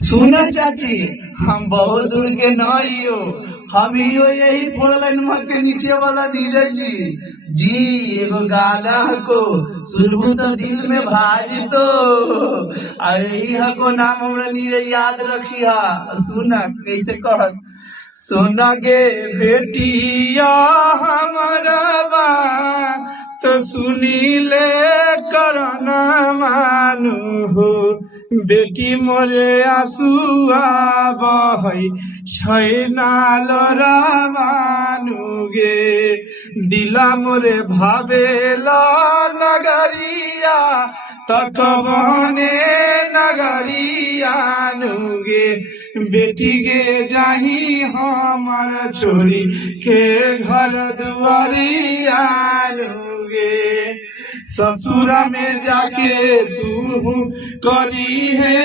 सुना चाची, हम बहुत दूर के नहीं हो, हम ही हो यही फोर लाइन के नीचे वाला नीरज जी। एगो गाना को सुनबू तो दिल में भाई तो यही हको नाम हमरा नीरज याद रखिया। सुना कैसे कह, सोना गे बेटिया हमारा बा तो सुनी ले करना मानू हो, बेटी मोरे आंसुआ बहै छैना लरामानु गे, दिला मोरे भावेला नगरिया तक बने नगरिया नुगे, बेटी गे जाही हमार छोरी के घर दुआरिया नुगे, ससुरा में जाके तू करी है